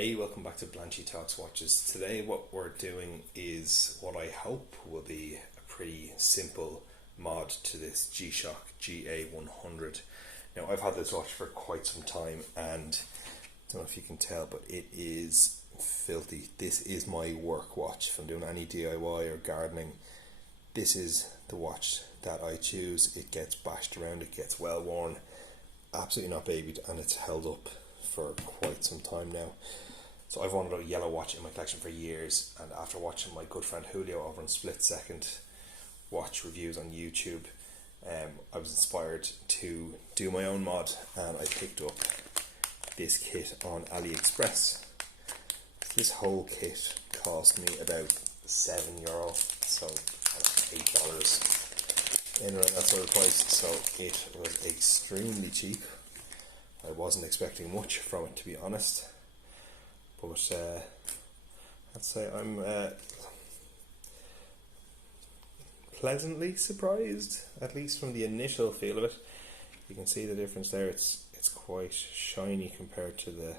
Hey, welcome back to Blanchy Talks Watches. Today what we're doing is what I hope will be a pretty simple mod to this G-Shock GA100. Now I've had this watch for quite some time and I don't know if you can tell, but it is filthy. This is my work watch. If I'm doing any DIY or gardening, this is the watch that I choose. It gets bashed around, it gets well worn, absolutely not babied, and it's held up for quite some time now. So I've wanted a yellow watch in my collection for years, and after watching my good friend Julio over on Split Second watch reviews on YouTube, I was inspired to do my own mod, and I picked up this kit on AliExpress. This whole kit cost me about €7, so $8 in around that sort of price, so it was extremely cheap. I wasn't expecting much from it, to be honest, but I'd say I'm pleasantly surprised, at least from the initial feel of it. You can see the difference there. It's quite shiny compared to the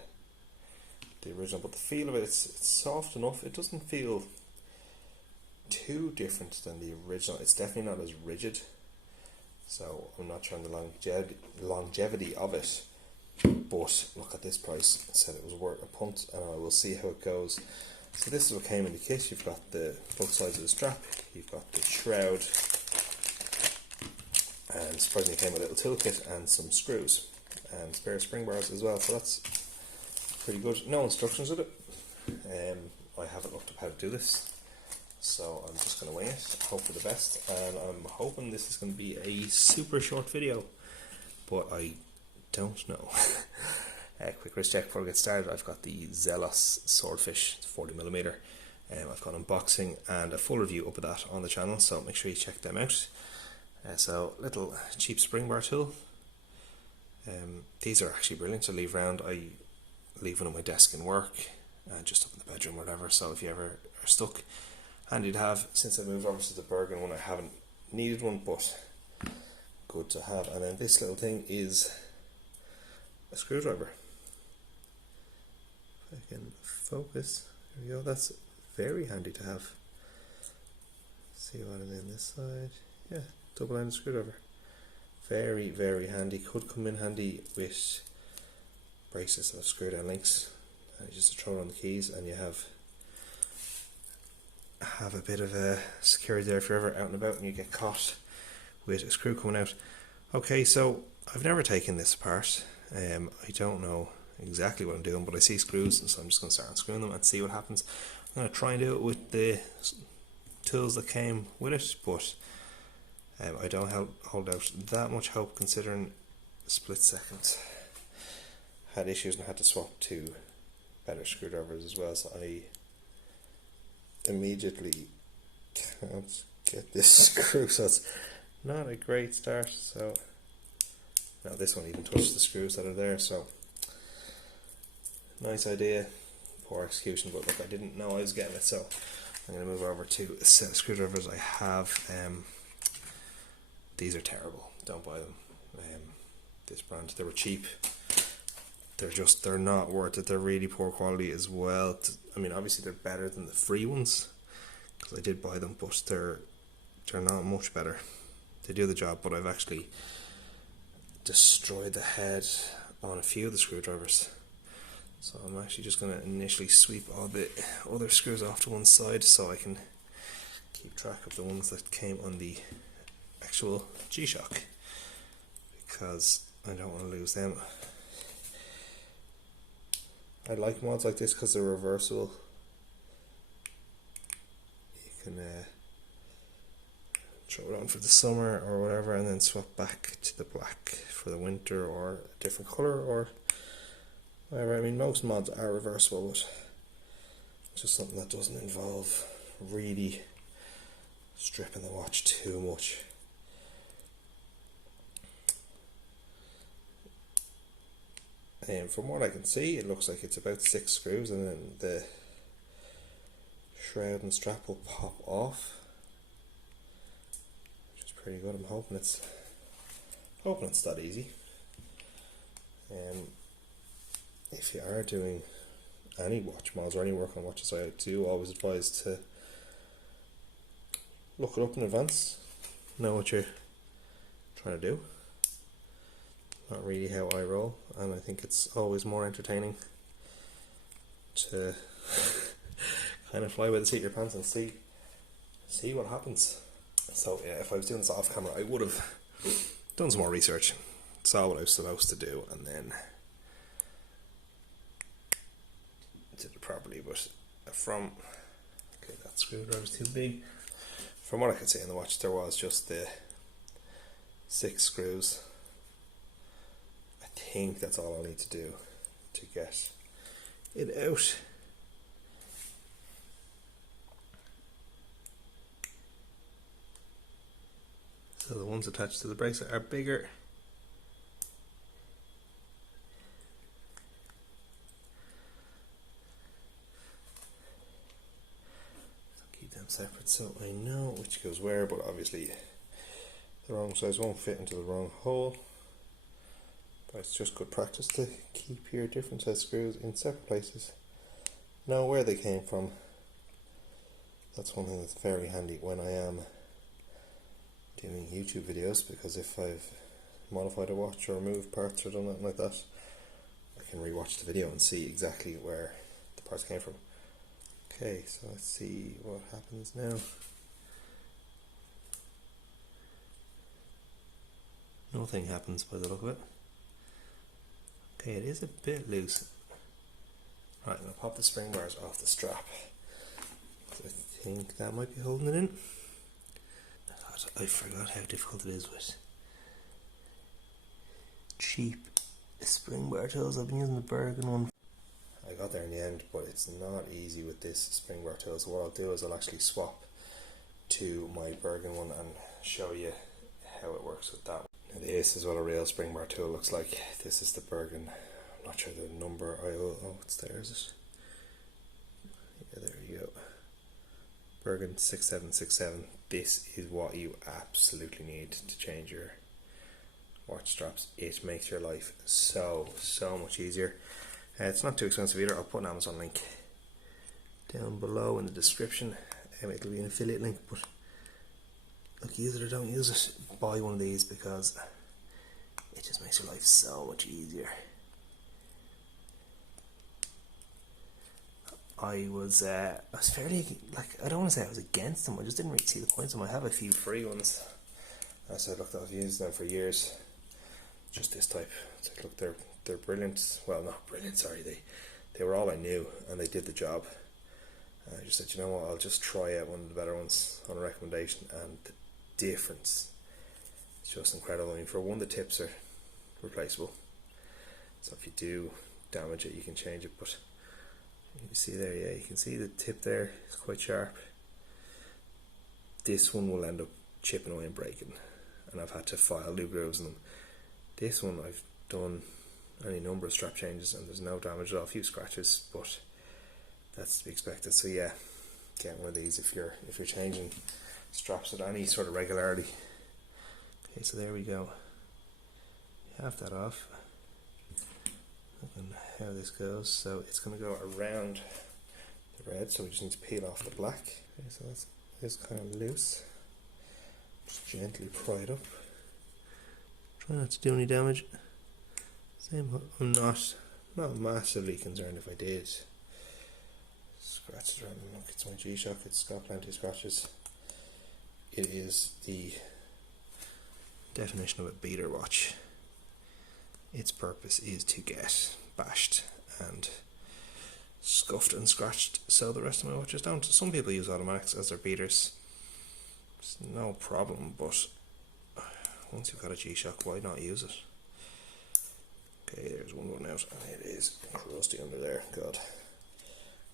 original, but the feel of it, it's soft enough. It doesn't feel too different than the original. It's definitely not as rigid, so I'm not sure on the longevity of it. But look at this price. It said it was worth a punt, and I will see how it goes. So this is what came in the kit. You've got both sides of the strap, you've got the shroud, and surprisingly came with a little tool kit and some screws and spare spring bars as well, so that's pretty good. No instructions with it. I haven't looked up how to do this, so I'm just going to wing it, hope for the best, and I'm hoping this is going to be a super short video, but I don't know. Quick wrist check before we get started. I've got the Zelos swordfish, 40mm. I've got unboxing and a full review up of that on the channel, so make sure you check them out. So little cheap spring bar tool. These are actually brilliant to leave around. I leave one at my desk in work, just up in the bedroom or whatever, so if you ever are stuck, handy to have. Since I moved over to the Bergeon one, I haven't needed one, but good to have. And then this little thing is a screwdriver. If I can focus, there we go. That's very handy to have. See what I'm in this side. Yeah, double-ended screwdriver. Very, very handy. Could come in handy with bracelets of screw down links. Just to throw it on the keys, and you have a bit of a security there if you're ever out and about and you get caught with a screw coming out. Okay, so I've never taken this apart. I don't know exactly what I'm doing, but I see screws, and so I'm just going to start unscrewing them and see what happens. I'm going to try and do it with the tools that came with it, but I don't hold out that much hope considering Split Second had issues and had to swap to better screwdrivers as well, so I immediately can't get this screw, so it's not a great start. So now this one even touched the screws that are there, so nice idea, poor execution, but look, I didn't know I was getting it, so I'm going to move over to a set of screwdrivers I have. These are terrible, don't buy them. This brand, they were cheap, they're not worth it. They're really poor quality as well. I mean, obviously they're better than the free ones, because I did buy them, but they're not much better. They do the job, but I've actually destroyed the head on a few of the screwdrivers, so I'm actually just going to initially sweep all the other screws off to one side so I can keep track of the ones that came on the actual G-Shock, because I don't want to lose them. I like mods like this because they're reversible. You can throw it on for the summer or whatever, and then swap back to the black for the winter, or a different colour, or whatever. I mean, most mods are reversible, but just something that doesn't involve really stripping the watch too much. And from what I can see, it looks like it's about 6 screws, and then the shroud and strap will pop off, which is pretty good. I'm hoping it's that easy. If you are doing any watch mods or any work on watches, I do always advise to look it up in advance, know what you're trying to do. Not really how I roll, and I think it's always more entertaining to kind of fly by the seat of your pants and see what happens. So yeah, if I was doing this off camera, I would have done some more research, saw what I was supposed to do, and then did it properly. But that screwdriver was too big. From what I could see in the watch, there was just the 6 screws. I think that's all I'll need to do to get it out. So the ones attached to the bracelet are bigger. So keep them separate so I know which goes where, but obviously the wrong size won't fit into the wrong hole. But it's just good practice to keep your different size screws in separate places. Know where they came from. That's one thing that's very handy when I am doing YouTube videos, because if I've modified a watch or moved parts or done anything like that, I can rewatch the video and see exactly where the parts came from. Okay, so let's see what happens now. Nothing happens by the look of it. Okay, it is a bit loose. Right, I'm going to pop the spring bars off the strap. I think that might be holding it in. I forgot how difficult it is with cheap spring bar tools. I've been using the Bergeon one. I got there in the end, but it's not easy with this spring bar tool. So what I'll do is I'll actually swap to my Bergeon one and show you how it works with that. Now this is what a real spring bar tool looks like. This is the Bergeon. I'm not sure the number. Oh, it's there, is it? Yeah, there you go. Bergeon 6767. This is what you absolutely need to change your watch straps. It makes your life so much easier. It's not too expensive either. I'll put an Amazon link down below in the description. It'll be an affiliate link, but look, use it or don't use it, buy one of these because it just makes your life so much easier. I was fairly, I don't want to say I was against them, I just didn't really see the point of them. I have a few free ones. I said, look, I've used them for years. Just this type. It's like, look, they're brilliant. Well, not brilliant, sorry. They were all I knew, and they did the job. And I just said, you know what, I'll just try out one of the better ones on a recommendation, and the difference is just incredible. I mean, for one, the tips are replaceable. So if you do damage it, you can change it, but you see there, yeah, you can see the tip there is quite sharp. This one will end up chipping away and breaking, and I've had to file new grooves in them. This one I've done any number of strap changes and there's no damage at all, a few scratches, but that's to be expected. So yeah, get one of these if you're changing straps at any sort of regularity. Okay, so there we go. You have that off. And how this goes, so it's going to go around the red, so we just need to peel off the black. Okay, so that's kind of loose. Just gently pry it up. Try not to do any damage. I'm not massively concerned if I did. Scratches around. Look, it's my G-Shock. It's got plenty of scratches. It is the definition of a beater watch. Its purpose is to get bashed and scuffed and scratched, so the rest of my watches don't. Some people use automatics as their beaters. It's no problem, but once you've got a G-Shock, why not use it? Okay, there's one going out, and it is crusty under there. God.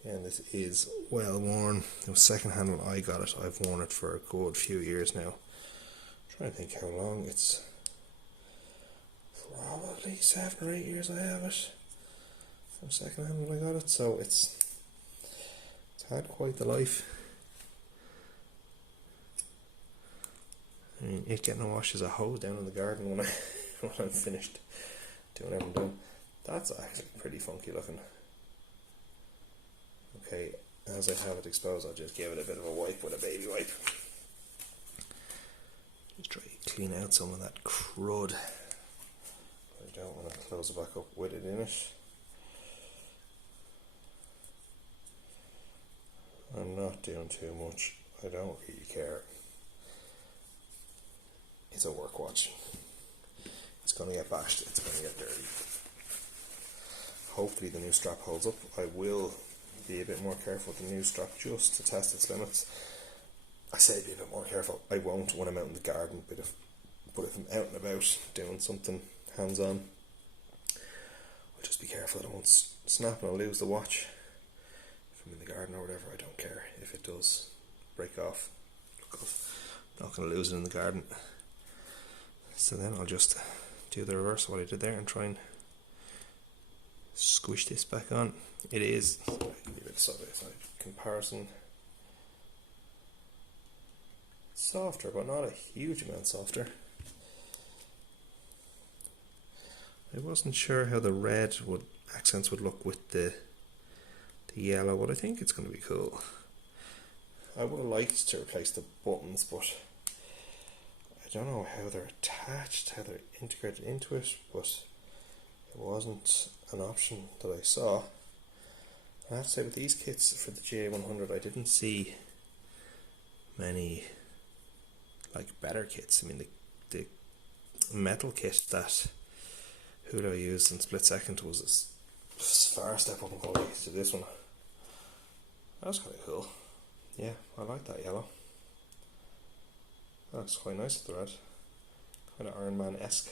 And this is well worn. It was second hand when I got it. I've worn it for a good few years now. I'm trying to think how long. It's probably 7 or 8 years I have it from second hand when I got it, so it's had quite the life. I mean, it getting a wash is a hose down in the garden when I'm finished doing everything done. That's actually pretty funky looking. as I have it exposed, I'll just give it a bit of a wipe with a baby wipe. Just try to clean out some of that crud. I don't want to close it back up with it in it. I'm not doing too much. I don't really care. It's a work watch. It's going to get bashed. It's going to get dirty. Hopefully the new strap holds up. I will be a bit more careful with the new strap just to test its limits. I say be a bit more careful. I won't when I'm out in the garden, but if I'm out and about doing something hands-on, I'll just be careful that I won't snap and I'll lose the watch. If I'm in the garden or whatever, I don't care if it does break off. I'm not going to lose it in the garden. So then I'll just do the reverse of what I did there and try and squish this back on. It is, give it a side by side comparison, softer, but not a huge amount softer. I wasn't sure how the red accents would look with the yellow, but I think it's going to be cool. I would have liked to replace the buttons, but I don't know how they're attached, how they're integrated into it, but it wasn't an option that I saw. I have to say, with these kits for the GA100, I didn't see many better kits. I mean, the metal kit that Hudo used in Split Second was a far step up in quality to this one. That was kind of cool. Yeah, I like that yellow. That looks quite nice with the red. Kind of Iron Man-esque.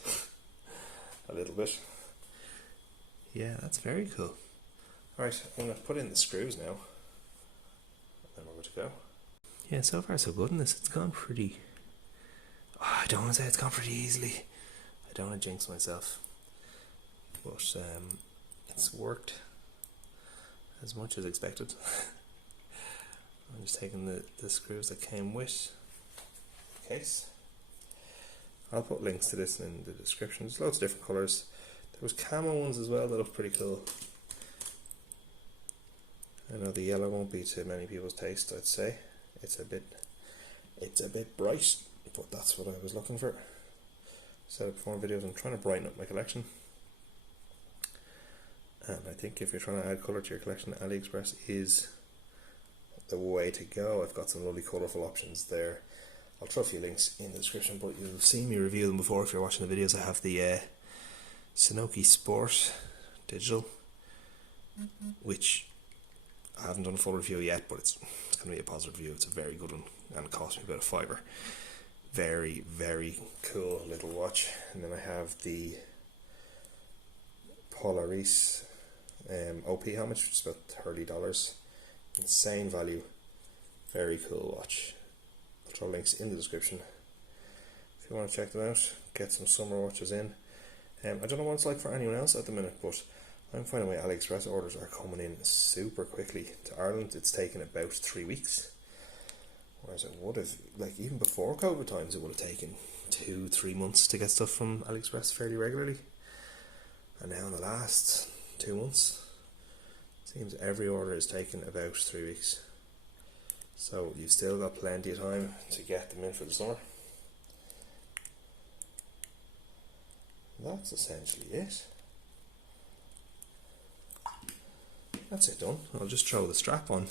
A little bit. Yeah, that's very cool. Right, I'm going to put in the screws now. And then we're good to go. Yeah, so far so good in this. It's gone pretty... Oh, I don't want to say it's gone pretty easily. I don't want to jinx myself. But it's worked as much as expected. I'm just taking the screws that came with the case. I'll put links to this in the description. There's loads of different colours. There was camo ones as well that look pretty cool. I know the yellow won't be to many people's taste, I'd say. It's a bit bright, but that's what I was looking for. Said it before in videos, I'm trying to brighten up my collection. And I think if you're trying to add colour to your collection, AliExpress is the way to go. I've got some lovely colourful options there. I'll throw a few links in the description, but you've seen me review them before if you're watching the videos. I have the Sunoki Sport Digital, which I haven't done a full review yet, but it's going to be a positive review. It's a very good one and it cost me about a £5. Very, very cool little watch. And then I have the Polaris OP helmet, which is about $30. Insane value. Very cool watch. I'll throw links in the description if you want to check them out. Get some summer watches in. I don't know what it's like for anyone else at the minute, but I'm finding my AliExpress orders are coming in super quickly. To Ireland it's taken about 3 weeks, whereas it would have, even before COVID times, it would have taken 2-3 months to get stuff from AliExpress fairly regularly. And now in the last 2 months, it seems every order is taken about 3 weeks. So you've still got plenty of time to get them in for the summer. That's essentially it. That's it done. I'll just throw the strap on,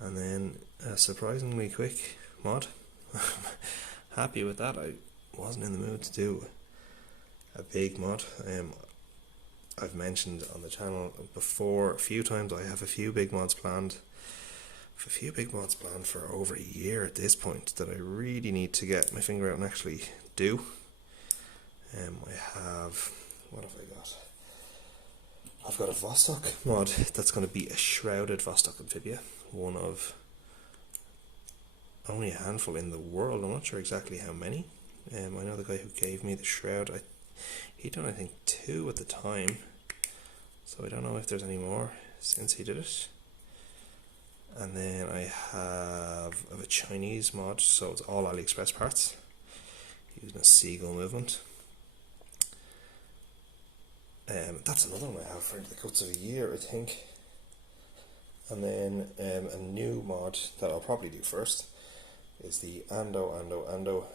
and then a surprisingly quick mod. Happy with that. I wasn't in the mood to do a big mod. I've mentioned on the channel before a few times I have a few big mods planned. For over a year at this point that I really need to get my finger out and actually do. I have, what have I got? I've got a Vostok mod that's going to be a shrouded Vostok Amphibia, one of only a handful in the world. I'm not sure exactly how many. I know the guy who gave me the shroud, he'd done I think 2 at the time, so I don't know if there's any more since he did it. And then I have a Chinese mod, so it's all AliExpress parts using a seagull movement. That's another one I have for the cuts of a year, I think. And then a new mod that I'll probably do first is the Ando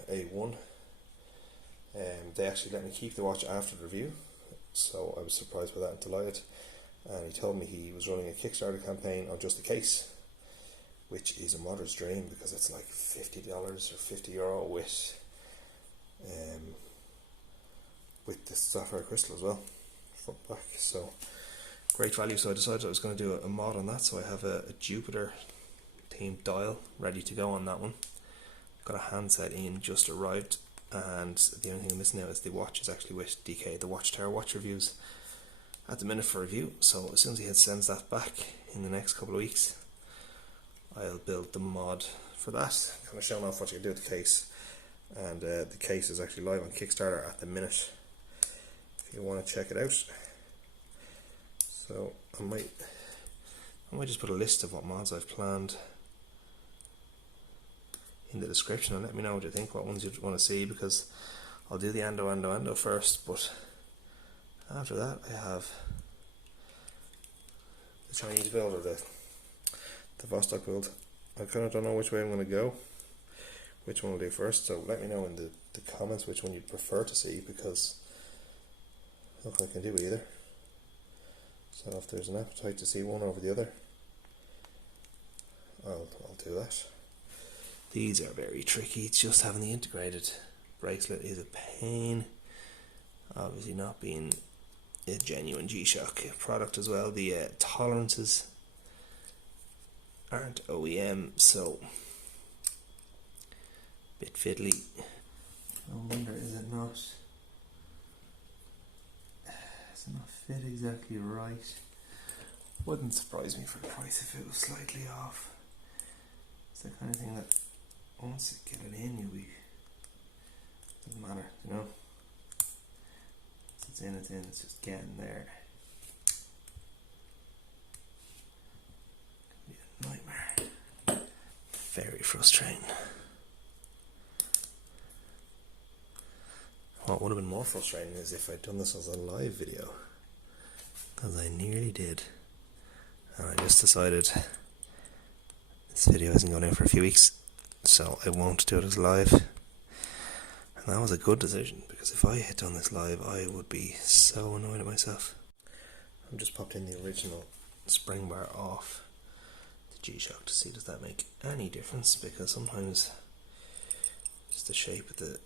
A1. They actually let me keep the watch after the review, so I was surprised by that and delighted. And he told me he was running a Kickstarter campaign on just the case, which is a modder's dream because it's like $50 or €50 with the sapphire crystal as well, front back. So great value. So I decided I was going to do a mod on that. So I have a Jupiter themed dial ready to go on that one. Got a handset in, just arrived, and the only thing I'm missing now is the watch is actually with DK, the Watchtower watch reviews at the minute for review. So as soon as he sends that back in the next couple of weeks, I'll build the mod for that. Kind of showing off what you can do with the case, and the case is actually live on Kickstarter at the minute if you want to check it out. So I might just put a list of what mods I've planned in the description, and let me know what you think, what ones you want to see, because I'll do the Ando first, but after that I have the Chinese build or the Vostok build. I kind of don't know which way I'm going to go, which one I'll do first, so let me know in the comments which one you'd prefer to see, because look, I can do either. So if there's an appetite to see one over the other, I'll do that. These are very tricky. It's just having the integrated bracelet is a pain. Obviously not being a genuine G-Shock product as well. The tolerances aren't OEM, so bit fiddly. I wonder, is it not fit exactly right? Wouldn't surprise me for the price if it was slightly off. It's the kind of thing that once you get it in, doesn't matter, you know. Once it's in, it's just getting there. Be a nightmare. Very frustrating. What would have been more frustrating is if I'd done this as a live video, because I nearly did, and I just decided this video isn't going in for a few weeks, so I won't do it as live. And that was a good decision, because if I had done this live, I would be so annoyed at myself. I've just popped in the original spring bar off the G-Shock to see does that make any difference, because sometimes just the shape of the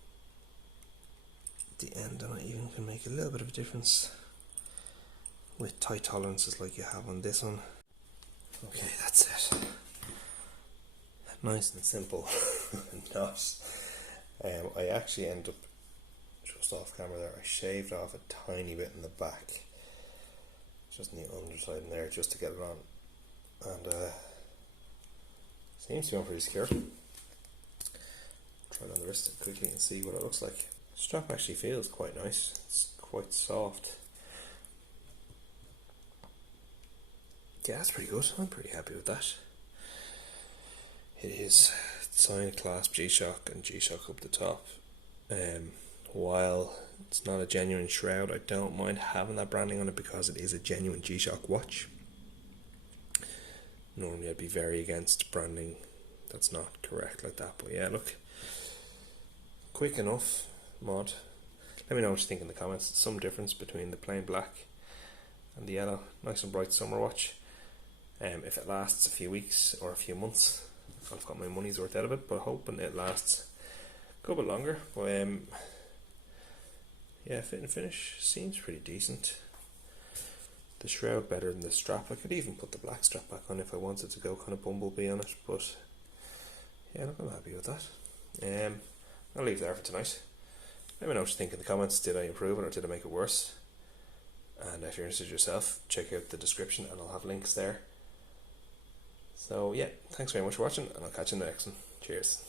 end on it even can make a little bit of a difference with tight tolerances like you have on this one. Okay, that's it. Nice and simple. Not. I actually ended up just off camera there. I shaved off a tiny bit in the back, just in the underside in there, just to get it on, and seems to be on pretty secure. Try it on the wrist quickly and see what it looks like. The strap actually feels quite nice. It's quite soft. Yeah, that's pretty good. I'm pretty happy with that. It is signed clasp G-Shock and G-Shock up the top. While it's not a genuine shroud, I don't mind having that branding on it because it is a genuine G-Shock watch. Normally I'd be very against branding that's not correct like that, but yeah, look, quick enough mod. Let me know what you think in the comments. Some difference between the plain black and the yellow. Nice and bright summer watch. If it lasts a few weeks or a few months, I've got my money's worth out of it, but hoping it lasts a couple longer. But yeah, fit and finish seems pretty decent. The shroud better than the strap. I could even put the black strap back on if I wanted to go kind of bumblebee on it, but yeah, look, I'm happy with that. I'll leave it there for tonight. Let me know what you think in the comments. Did I improve it or did I make it worse? And if you're interested yourself, check out the description and I'll have links there. So yeah, thanks very much for watching, and I'll catch you in the next one. Cheers.